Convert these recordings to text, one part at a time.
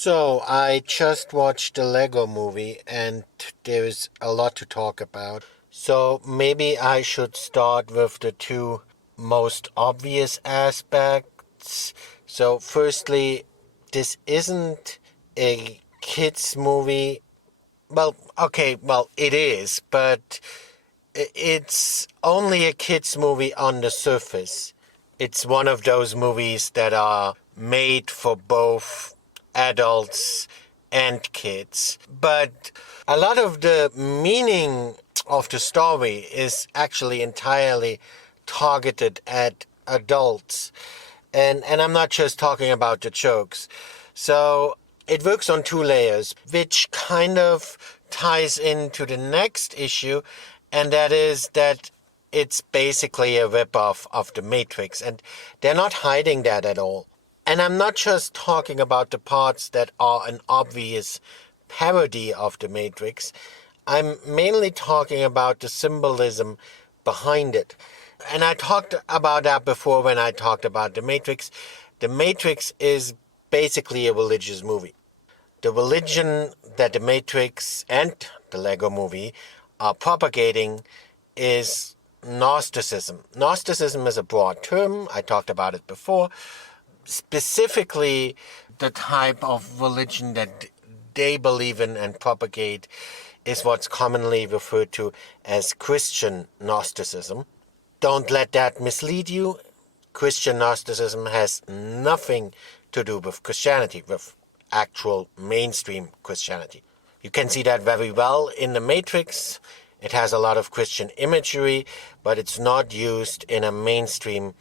So, I just watched the Lego movie and there's a lot to talk about. So, maybe I should start with the two most obvious aspects. So, firstly, this isn't a kids movie. Well, it is, but it's only a kids movie on the surface. It's one of those movies that are made for both adults and kids. But a lot of the meaning of the story is actually entirely targeted at adults. And I'm not just talking about the jokes. So it works on two layers, which kind of ties into the next issue, and that is that it's basically a ripoff of The Matrix, and they're not hiding that at all. And I'm not just talking about the parts that are an obvious parody of The Matrix. I'm mainly talking about the symbolism behind it. And I talked about that before when I talked about The Matrix. The Matrix is basically a religious movie. The religion that The Matrix and the Lego movie are propagating is Gnosticism. Gnosticism is a broad term. I talked about it before. Specifically, the type of religion that they believe in and propagate is what's commonly referred to as Christian Gnosticism. Don't let that mislead you. Christian Gnosticism has nothing to do with Christianity, with actual mainstream Christianity. You can see that very well in The Matrix. It has a lot of Christian imagery, but it's not used in a mainstream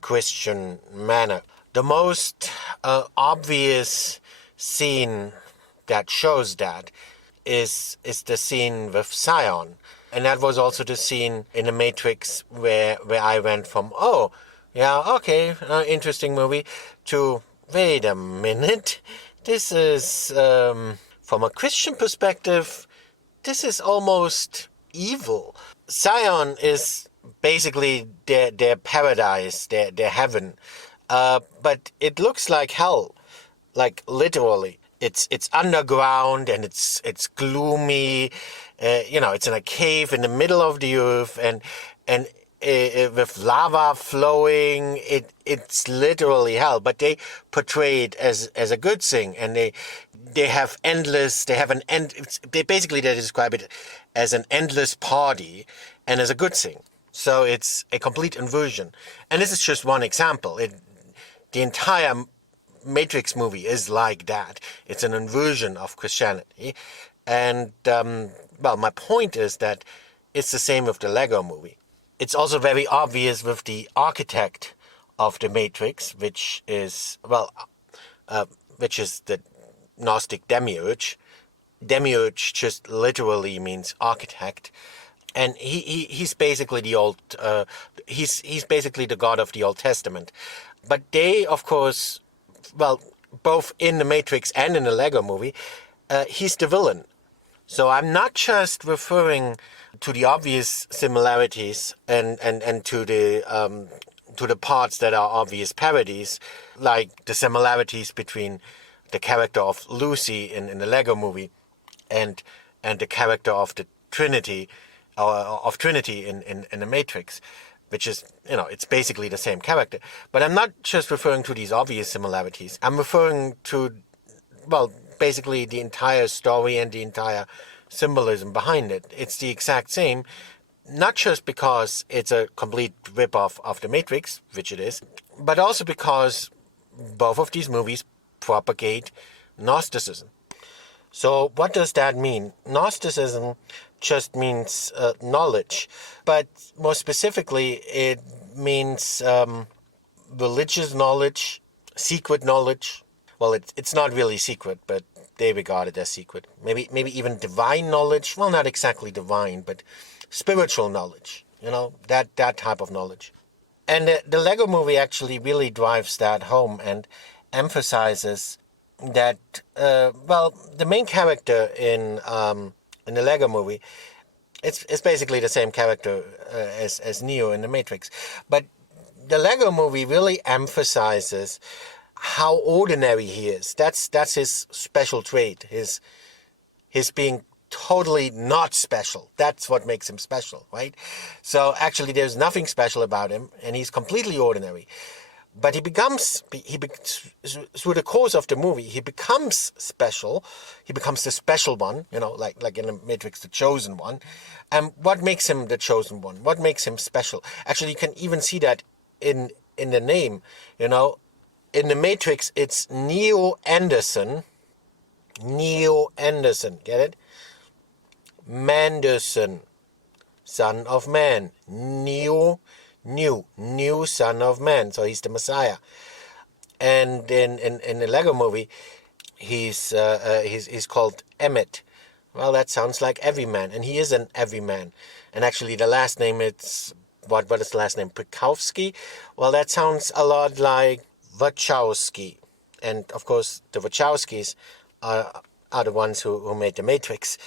Christian manner. The most obvious scene that shows that is the scene with Zion. And that was also the scene in The Matrix where I went from, oh, yeah, okay, interesting movie, to, wait a minute, this is, from a Christian perspective, this is almost evil. Zion is basically their paradise, their heaven. But it looks like hell, like literally. It's underground and it's gloomy. It's in a cave in the middle of the earth and with lava flowing. It's literally hell. But they portray it as a good thing, and they have endless. They have they describe it as an endless party and as a good thing. So it's a complete inversion. And this is just one example. The entire Matrix movie is like that. It's an inversion of Christianity. And, my point is that it's the same with the Lego movie. It's also very obvious with the architect of the Matrix, which is the Gnostic demiurge. Demiurge just literally means architect. And he's basically he's basically the god of the Old Testament. But they, of course, both in The Matrix and in the Lego movie, he's the villain. So I'm not just referring to the obvious similarities and to the parts that are obvious parodies, like the similarities between the character of Lucy in the Lego movie and the character of the Trinity, of Trinity in The Matrix, which is, it's basically the same character. But I'm not just referring to these obvious similarities. I'm referring to, basically the entire story and the entire symbolism behind it. It's the exact same, not just because it's a complete ripoff of The Matrix, which it is, but also because both of these movies propagate Gnosticism. So what does that mean? Gnosticism just means knowledge, but more specifically, it means religious knowledge, secret knowledge. Well, it's not really secret, but they regard it as secret. Maybe even divine knowledge. Well, not exactly divine, but spiritual knowledge. That type of knowledge. And the Lego movie actually really drives that home and emphasizes that, the main character in the Lego movie, it's basically the same character as Neo in The Matrix. But the Lego movie really emphasizes how ordinary he is. That's his special trait. His being totally not special. That's what makes him special, right? So actually, there's nothing special about him, and he's completely ordinary. But through the course of the movie, he becomes special. He becomes the special one, like in the Matrix, the chosen one. And what makes him the chosen one? What makes him special? Actually, you can even see that in the name, In the Matrix, it's Neo Anderson. Neo Anderson, get it? Manderson, son of man. New son of man. So he's the Messiah. And in the Lego movie, he's called Emmett. Well, that sounds like everyman, and he is an everyman. And actually, the last name, it's what is the last name? Pikowski. Well, that sounds a lot like Wachowski. And of course, the Wachowskis are the ones who made the Matrix.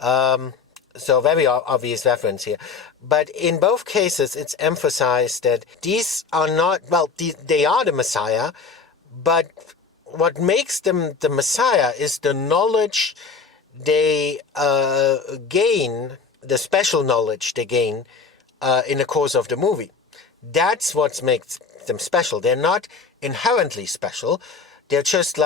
So very obvious reference here. But in both cases, it's emphasized that these are not, they are the Messiah, but what makes them the Messiah is the knowledge they gain, the special knowledge they gain in the course of the movie. That's what makes them special. They're not inherently special. They're just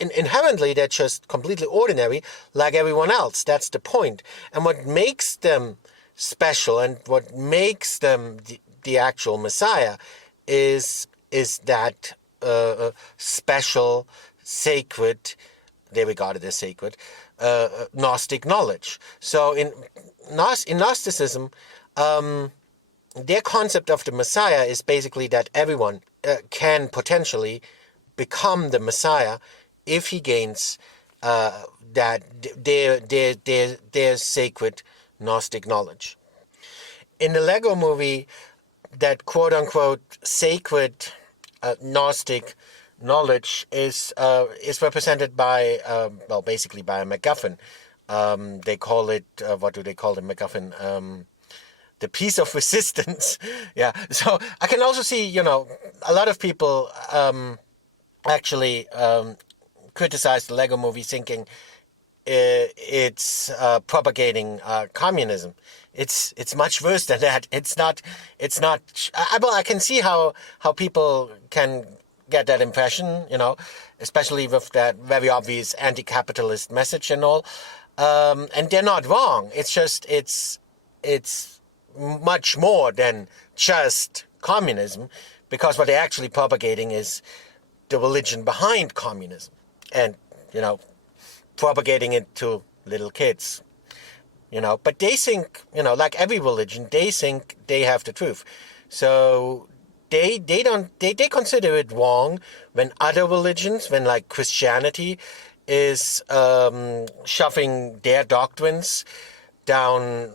inherently, they're just completely ordinary, like everyone else. That's the point. And what makes them special and what makes them the actual Messiah is that special, sacred, they regard it as sacred, Gnostic knowledge. So in Gnosticism, their concept of the Messiah is basically that everyone can potentially become the Messiah if he gains that their sacred Gnostic knowledge. In the Lego movie, that quote-unquote sacred Gnostic knowledge is represented by, basically by a MacGuffin. They call it, what do they call the MacGuffin? The piece of resistance. Yeah. So I can also see, a lot of people actually criticize the Lego movie, thinking it's propagating communism. It's much worse than that. It's not. I can see how people can get that impression, especially with that very obvious anti-capitalist message and all. And they're not wrong. It's just it's much more than just communism, because what they're actually propagating is the religion behind communism, and propagating it to little kids. But they think, like every religion, they think they have the truth. So they consider it wrong when other religions, when like Christianity is shoving their doctrines down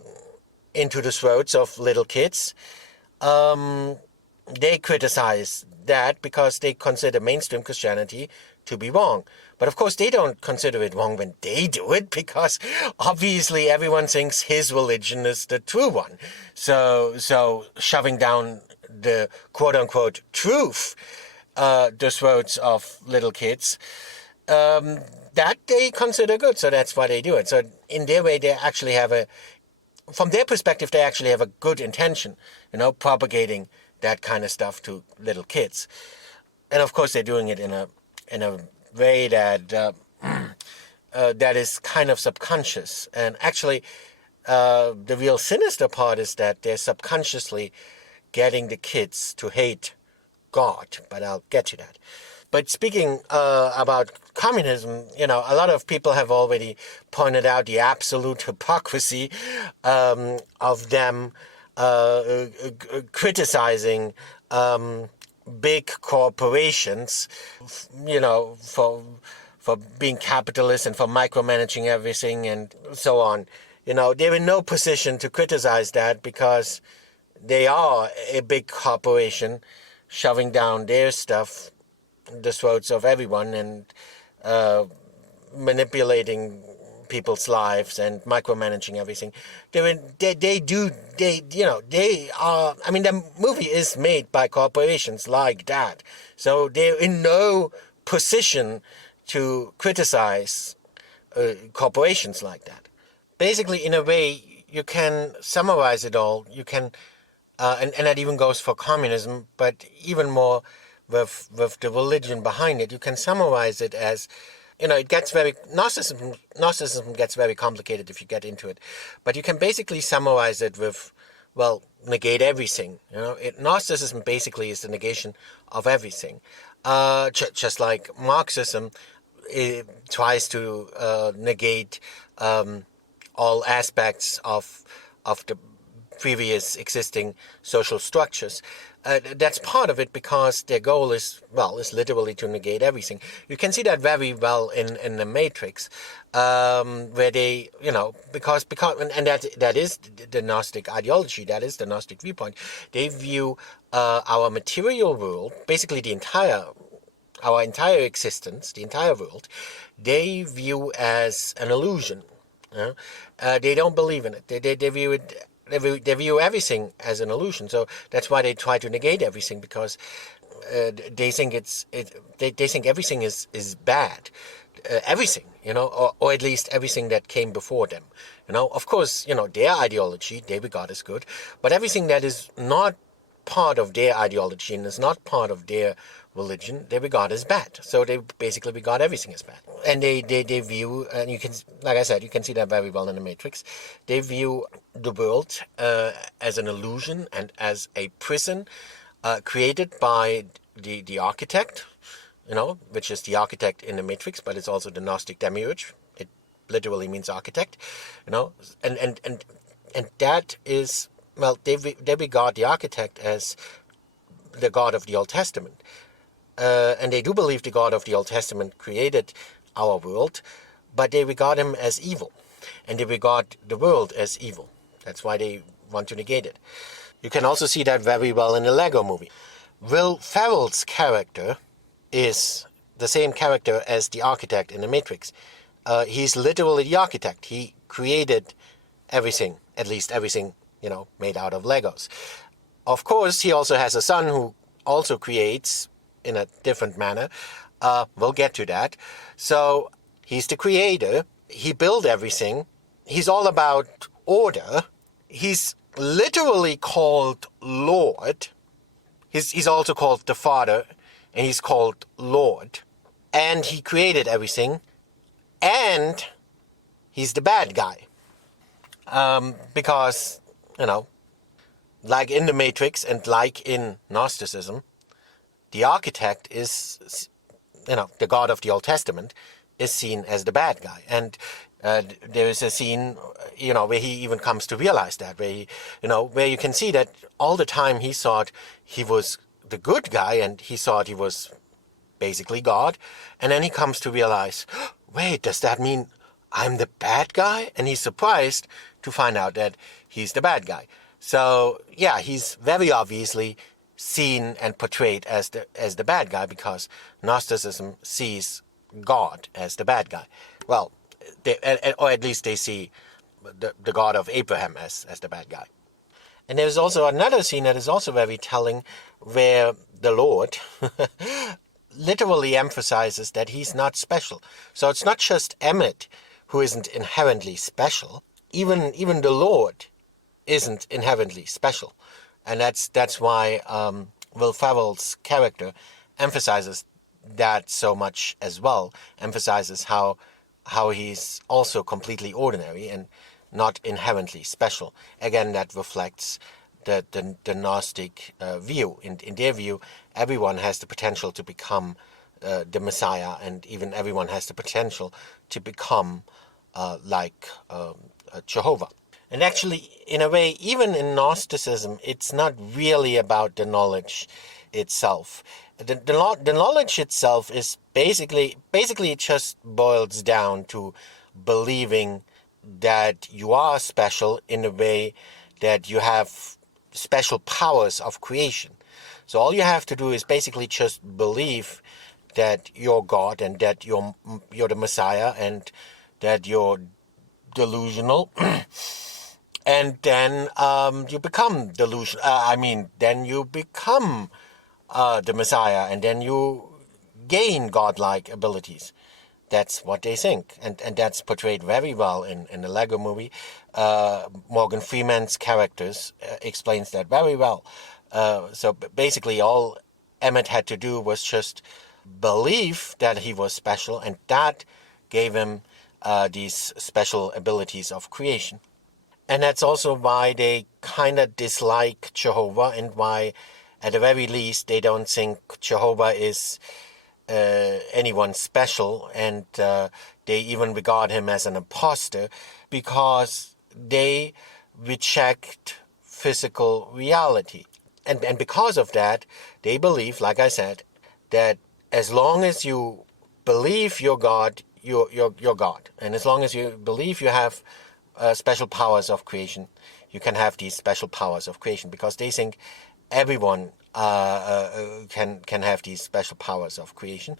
into the throats of little kids. They criticize that because they consider mainstream Christianity to be wrong. But of course, they don't consider it wrong when they do it, because obviously everyone thinks his religion is the true one. So shoving down the quote-unquote truth, the throats of little kids, that they consider good. So that's why they do it. So in their way, they actually have from their perspective, they actually have a good intention, propagating that kind of stuff to little kids. And of course, they're doing it in a way that that is kind of subconscious. And actually, the real sinister part is that they're subconsciously getting the kids to hate God. But I'll get to that. But speaking about communism, a lot of people have already pointed out the absolute hypocrisy of them criticizing big corporations, for being capitalist and for micromanaging everything and so on. They're in no position to criticize that, because they are a big corporation shoving down their stuff the throats of everyone and manipulating people's lives and micromanaging everything. They are. I mean, the movie is made by corporations like that, so they're in no position to criticize corporations like that. Basically, in a way, you can summarize it all. You can, and that even goes for communism, but even more with the religion behind it. You can summarize it as, it gets very narcissism gets very complicated if you get into it, but you can basically summarize it with, well, negate everything. Narcissism basically is the negation of everything, just like Marxism tries to negate all aspects of the previous existing social structures. That's part of it because their goal is literally to negate everything. You can see that very well in the Matrix, where they, because and that is the Gnostic ideology, that is the Gnostic viewpoint. They view our material world, basically our entire existence, the entire world, they view as an illusion. They don't believe in it. They view it. They view everything as an illusion. So that's why they try to negate everything, because they think they think everything is bad. Everything, or at least everything that came before them. Of course, their ideology they regard as good, but everything that is not part of their ideology and is not part of their religion, they regard as bad. So they basically regard everything as bad. And they view, and you can, like I said, you can see that very well in the Matrix, they view the world as an illusion and as a prison created by the architect, which is the architect in the Matrix, but it's also the Gnostic demiurge. It literally means architect, and that is, well, they regard the architect as the God of the Old Testament. And they do believe the God of the Old Testament created our world, but they regard him as evil. And they regard the world as evil. That's why they want to negate it. You can also see that very well in the Lego movie. Will Ferrell's character is the same character as the architect in the Matrix. He's literally the architect. He created everything, at least everything, made out of Legos. Of course, he also has a son who also creates in a different manner. We'll get to that. So he's the creator. He built everything. He's all about order. He's literally called Lord. He's also called the Father, and he's called Lord. And he created everything. And he's the bad guy. Because, like in the Matrix and like in Gnosticism, the architect is, the God of the Old Testament, is seen as the bad guy. And there is a scene, where he even comes to realize that, where you can see that all the time he thought he was the good guy and he thought he was basically God. And then he comes to realize, wait, does that mean I'm the bad guy? And he's surprised to find out that he's the bad guy. So, yeah, he's very obviously seen and portrayed as the bad guy because Gnosticism sees God as the bad guy. Well, or at least they see the God of Abraham as the bad guy. And there's also another scene that is also very telling where the Lord literally emphasizes that he's not special. So it's not just Emmett who isn't inherently special. Even the Lord isn't inherently special. And that's why Will Ferrell's character emphasizes that so much as well, emphasizes how he's also completely ordinary and not inherently special. Again, that reflects the Gnostic view. In their view, everyone has the potential to become the Messiah, and even everyone has the potential to become like Jehovah. And actually, in a way, even in Gnosticism, it's not really about the knowledge itself. The knowledge itself is basically it just boils down to believing that you are special in a way that you have special powers of creation. So all you have to do is basically just believe that you're God and that you're the Messiah and that you're delusional, and then you become delusional. Then you become the Messiah, and then you gain godlike abilities. That's what they think, and that's portrayed very well in the Lego movie. Morgan Freeman's characters explains that very well. So basically, all Emmett had to do was just believe that he was special, and that gave him these special abilities of creation. And that's also why they kind of dislike Jehovah, and why, at the very least, they don't think Jehovah is anyone special, and they even regard him as an imposter, because they reject physical reality. And because of that, they believe, like I said, that as long as you believe you're God, you're God. And as long as you believe you have special powers of creation, you can have these special powers of creation, because they think everyone can have these special powers of creation.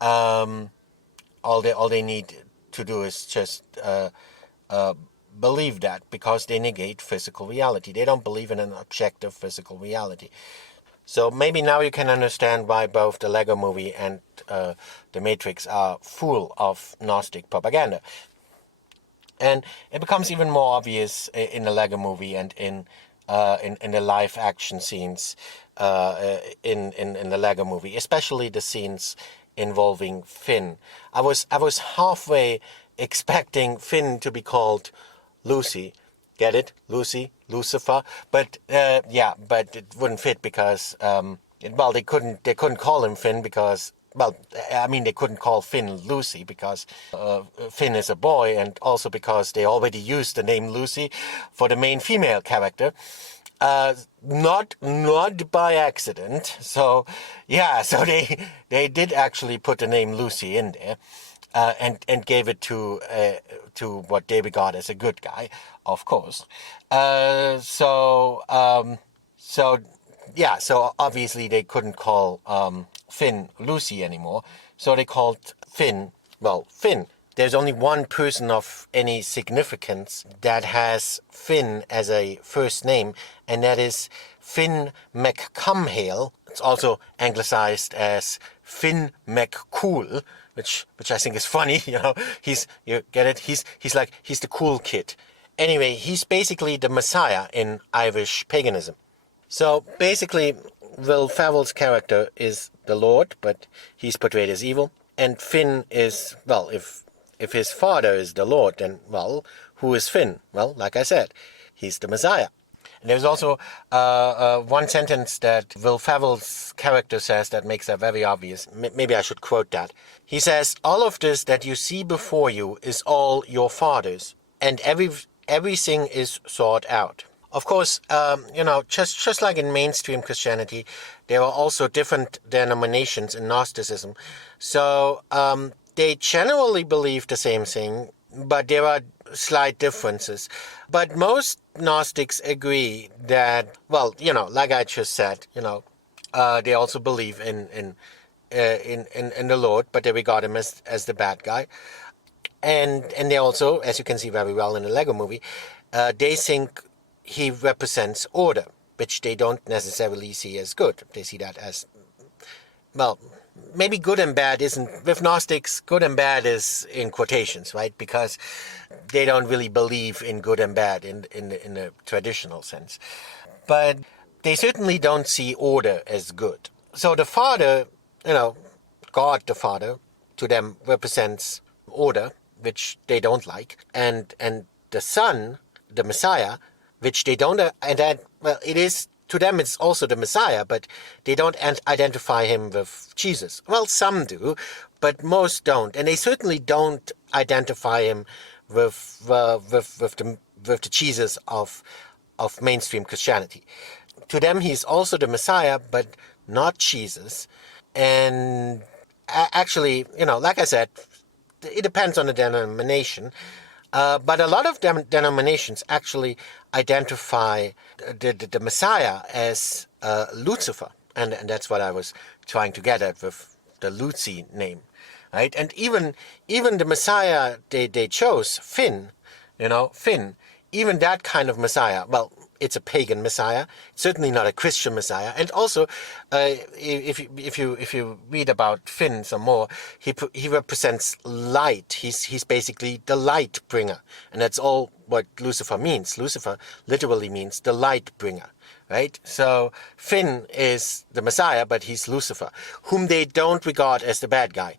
All they need to do is just believe that, because they negate physical reality. They don't believe in an objective physical reality. So maybe now you can understand why both the Lego movie and the Matrix are full of Gnostic propaganda. And it becomes even more obvious in the Lego movie and in the live action scenes in the Lego movie, especially the scenes involving Finn. I was halfway expecting Finn to be called Lucy. Get it? Lucy, Lucifer. But but it wouldn't fit, because they couldn't call him Finn, because they couldn't call Finn Lucy, because Finn is a boy, and also because they already used the name Lucy for the main female character. Not by accident. So they did actually put the name Lucy in there, and gave it to what they regard as a good guy, of course. So obviously they couldn't call Finn Lucy anymore, so they called Finn Finn. There's only one person of any significance that has Finn as a first name, and that is Finn McCumhale. It's also anglicized as Finn McCool, which I think is funny. You get it? He's the cool kid. Anyway, he's basically the Messiah in Irish paganism. So basically, Will Ferrell's character is the Lord, but he's portrayed as evil. And Finn is, if his father is the Lord, then, who is Finn? Well, like I said, he's the Messiah. And there's also one sentence that Will Ferrell's character says that makes that very obvious. Maybe I should quote that. He says, "All of this that you see before you is all your father's, and everything is sought out." Of course, just like in mainstream Christianity, there are also different denominations in Gnosticism. So they generally believe the same thing, but there are slight differences. But most Gnostics agree that, like I just said, they also believe in the Lord, but they regard him as the bad guy. And they also, as you can see very well in the Lego movie, they think he represents order, which they don't necessarily see as good. They see that as, maybe good and bad isn't, with Gnostics, good and bad is in quotations, right? Because they don't really believe in good and bad in the traditional sense. But they certainly don't see order as good. So the Father, God the Father, to them represents order, which they don't like. And the Son, the Messiah, which they don't, it is, to them it's also the Messiah, but they don't identify him with Jesus. Well, some do, but most don't. And they certainly don't identify him with the Jesus of mainstream Christianity. To them, he's also the Messiah, but not Jesus. And actually, like I said, it depends on the denomination. But a lot of denominations actually identify the Messiah as Lucifer. And that's what I was trying to get at with the Lucy name. Right? And even the Messiah they chose, Finn, Finn, even that kind of Messiah, well, it's a pagan Messiah, certainly not a Christian Messiah. And also, if you read about Finn some more, he represents light. He's basically the light bringer, and that's all what Lucifer means. Lucifer literally means the light bringer, right? So Finn is the Messiah, but he's Lucifer, whom they don't regard as the bad guy.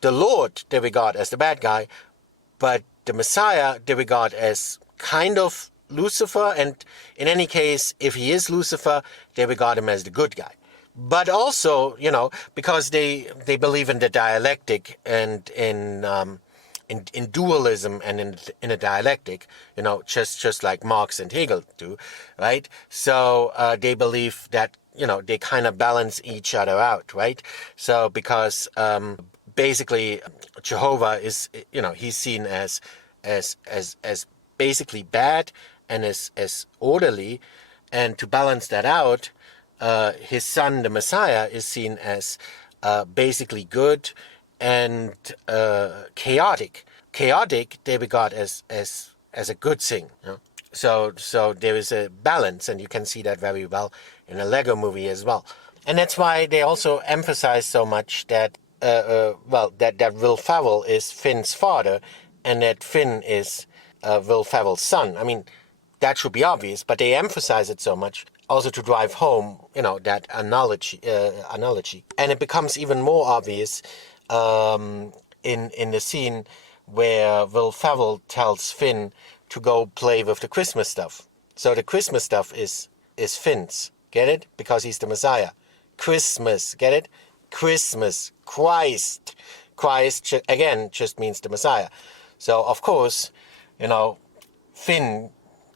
The Lord they regard as the bad guy, but the Messiah they regard as kind of Lucifer, and in any case, if he is Lucifer, they regard him as the good guy. But also, because they believe in the dialectic and in dualism and in a dialectic, just like Marx and Hegel do, right? So they believe that they kind of balance each other out, right? So because basically Jehovah is he's seen as basically bad and as orderly, and to balance that out, his son the Messiah is seen as basically good and chaotic. Chaotic they regard as a good thing. So there is a balance, and you can see that very well in a Lego movie as well. And that's why they also emphasize so much that that Will Ferrell is Finn's father, and that Finn is Will Ferrell's son. I mean, that should be obvious, but they emphasize it so much also to drive home, that analogy. And it becomes even more obvious in the scene where Will Ferrell tells Finn to go play with the Christmas stuff. So the Christmas stuff is Finn's. Get it? Because he's the Messiah. Christmas. Get it? Christmas. Christ. Christ, again, just means the Messiah. So, of course, Finn,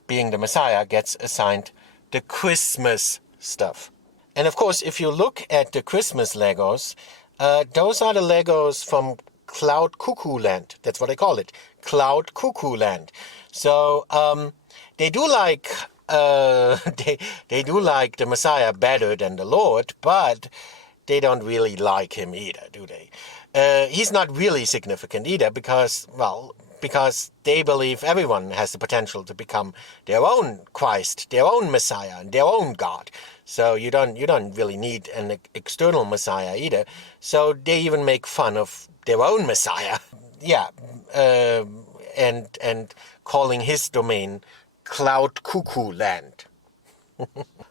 being the Messiah, gets assigned the Christmas stuff. And of course, if you look at the Christmas Legos, those are the Legos from Cloud Cuckoo Land. That's what I call it. Cloud Cuckoo Land. So they do like they do like the Messiah better than the Lord, but they don't really like him either, do they? He's not really significant either because they believe everyone has the potential to become their own Christ, their own Messiah, and their own God. So you don't really need an external Messiah either. So they even make fun of their own Messiah. Yeah, and calling his domain Cloud Cuckoo Land.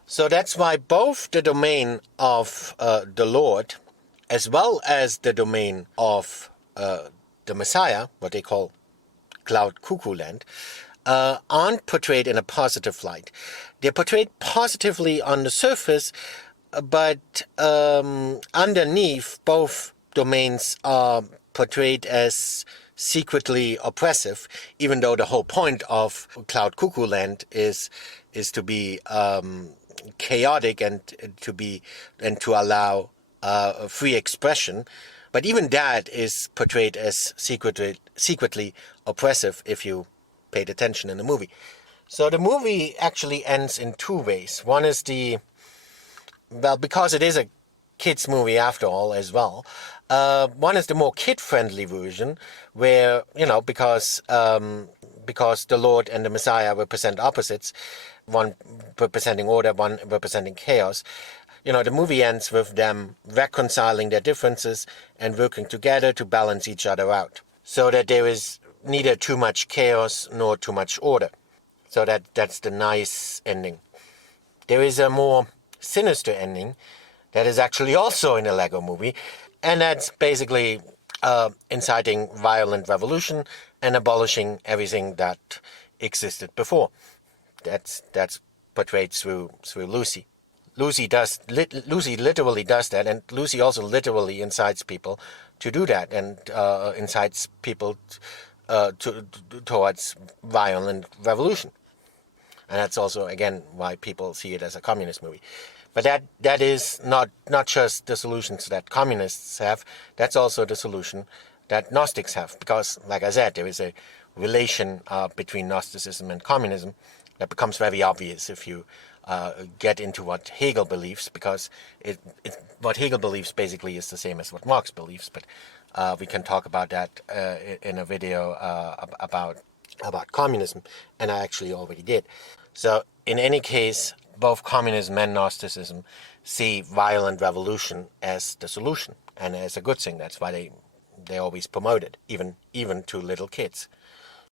So that's why both the domain of the Lord as well as the domain of the Messiah, what they call Cloud Cuckoo Land, aren't portrayed in a positive light. They're portrayed positively on the surface, but underneath, both domains are portrayed as secretly oppressive, even though the whole point of Cloud Cuckoo Land is to be chaotic and to allow free expression. But even that is portrayed as secretly oppressive if you paid attention in the movie. So the movie actually ends in two ways. One is because it is a kids movie after all as well. One is the more kid-friendly version where, because the Lord and the Messiah represent opposites, one representing order, one representing chaos. The movie ends with them reconciling their differences and working together to balance each other out, so that there is neither too much chaos nor too much order. So that's the nice ending. There is a more sinister ending that is actually also in a Lego movie, and that's basically inciting violent revolution and abolishing everything that existed before. That's portrayed through Lucy. Lucy literally does that, and Lucy also literally incites people to do that, and incites people towards violent revolution. And that's also, again, why people see it as a communist movie. But that is not just the solutions that communists have, that's also the solution that Gnostics have. Because, like I said, there is a relation between Gnosticism and communism that becomes very obvious if you get into what Hegel believes, because what Hegel believes basically is the same as what Marx believes, but we can talk about that in a video about about communism, and I actually already did. So, in any case, both communism and Gnosticism see violent revolution as the solution and as a good thing. That's why they always promote it, even to little kids.